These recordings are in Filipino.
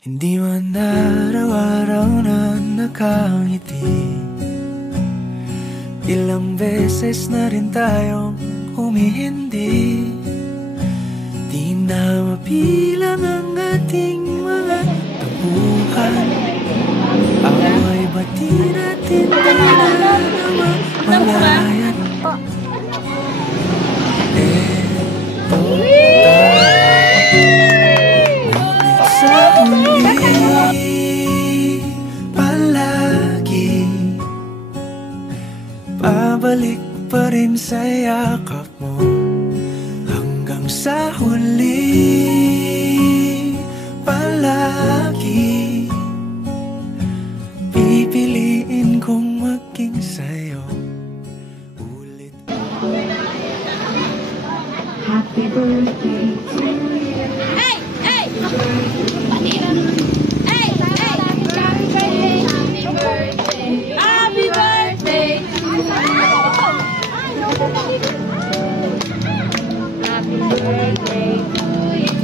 Hindi man araw-araw na nakangiti, ilang beses na rin tayong humihindi. Di na mabilang ang ating mga tampuhan. Away ba't di natin na malayan? Eto tayo, ngunit sa uli palagi pabalik pa rin sa yakap mo. Hanggang sa huli palagi pipiliin kong maging sa'yo ulit. Happy birthday to you. Hey! Hey! Hey! Hey! Happy birthday! Happy birthday! Happy birthday to you!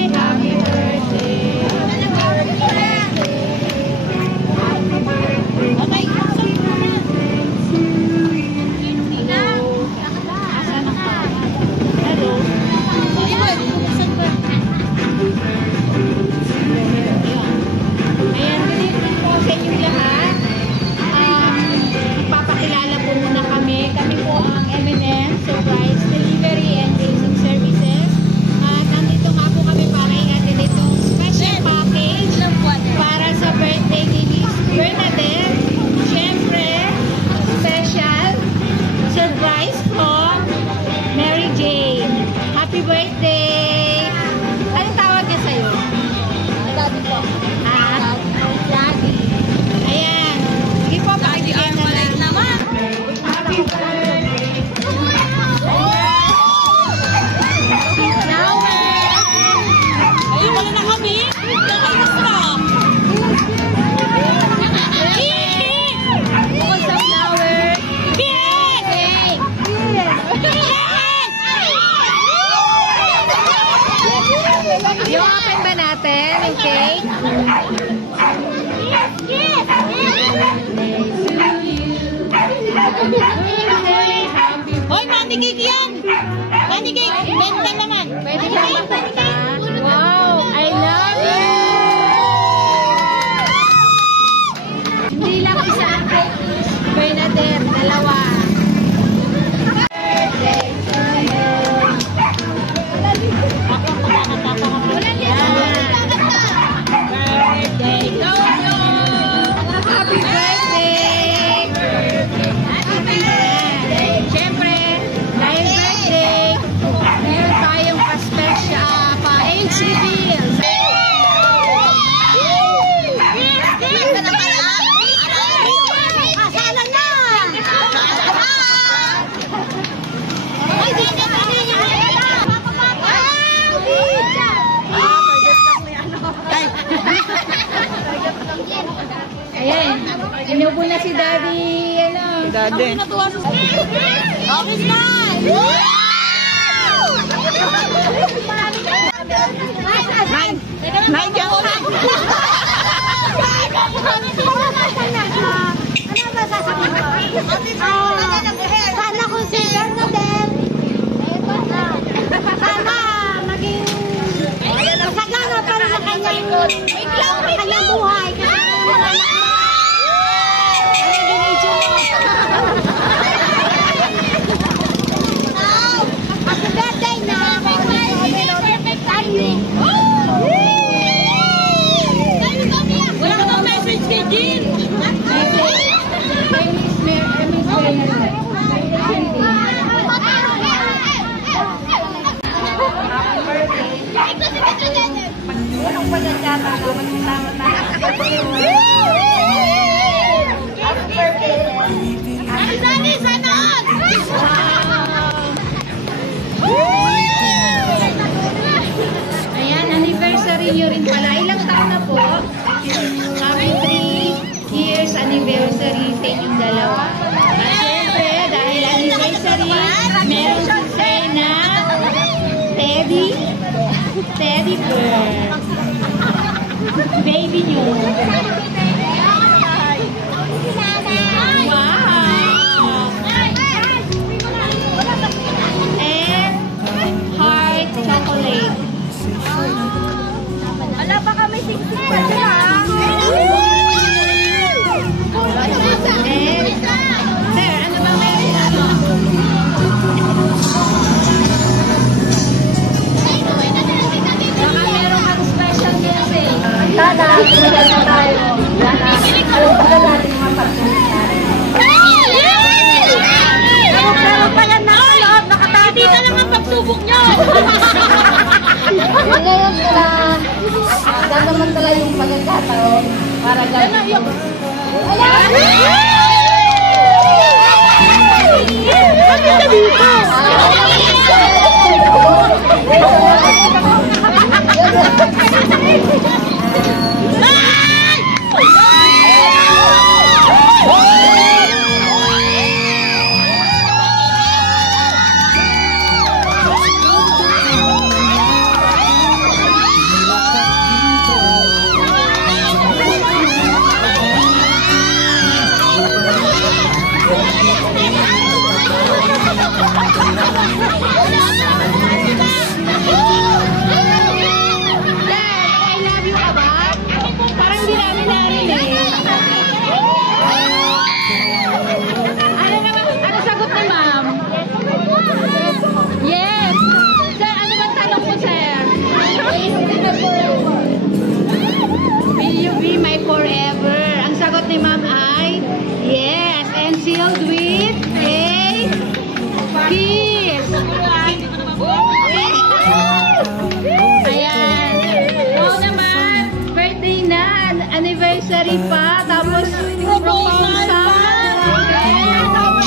Happy birthday to you! Happy birthday! Happy birthday! Okay, ayan, good evening po sa inyong lahat. Papakilala po muna kami. Kami po ang M&M Surprise Delivery and Racing Services. At nandito nga po kami para i-attend itong special package para sa birthday ni Miss Bernadette. Siyempre, special surprise po, Mary Jane. Happy birthday! Anong tawag niya sa'yo? Daddy po. Daddy. Ayan. Sige po, pakibigyan na lang. Naman. Happy birthday. Flower. Ayun, wala na kami. Nakainis na. Bukod sa flower. Cake. Yung open ba natin? Yung cake? Hoy, Mami Cake yan! Mami Cake, benta naman! Pwede ka makita? Wow! I love you! Hindi lang isa ang cake, Bernadette, dalawa. Birthday to you! Birthday to you! Happy birthday! Siyempre, dahil birthday, meron tayong pa-special, pa-age reveal. Kasalan na! Ay, di na! Ayan, inubo na si Daddy, ano? Daddy. Ako natuwa sa office na! Nine ka ko na! Ano ba sasabihin ko? Sana kung si Bernadette, sana maging masagana para sa kanyang buhay. Happy birthday na! Perfect timing! Wala ka bang message kay Jean? Walang pagkakata na magkasama tayo. Happy birthday! Happy birthday! Sana on! Ayan, anniversary nyo rin pala. Ilang taon na po? Happy 3 years anniversary sa inyong dalawa. At syempre, dahil anniversary, meron si Sena, Teddy, Teddy bear. Baby nyo. Wow! And heart chocolate. Wala pa kami 60 pa sila. And, sir, ano bang meron ano? Baka meron kang special message. Sana, sumila na tayo. Alam ko na natin mga pagkakas. Meron pa yan nasa loob, nakatago. Hindi na lang ang pagsubok nyo. Ngayon sila, gagamantala yung pagkakataon para gawin. Bakit ka dito? Ni Ma'am ay yes, and sealed with a kiss. Ayan. Oo naman, birthday na, anniversary pa, tapos proposal,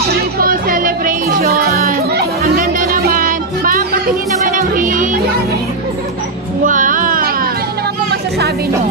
triple celebration. Ang ganda naman. Ma'am, patingin naman ang ring. Wow. Ano naman po masasabi nyo?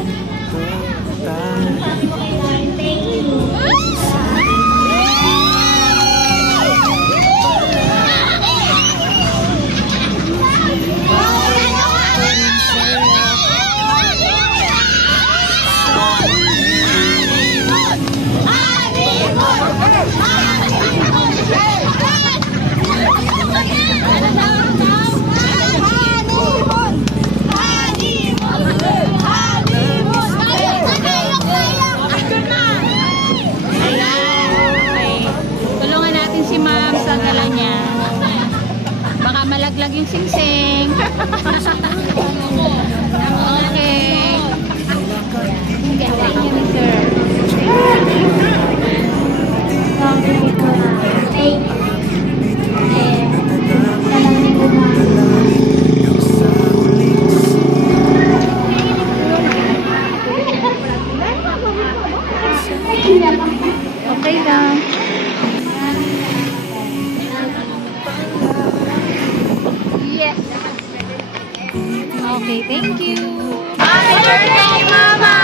Malaglag yung singsing. Okay. Thank you, sir. Okay lang. Okay, thank you. Happy birthday, Mama!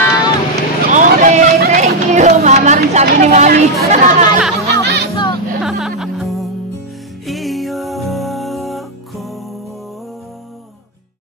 Okay, thank you. Mama rin sabi ni Mami.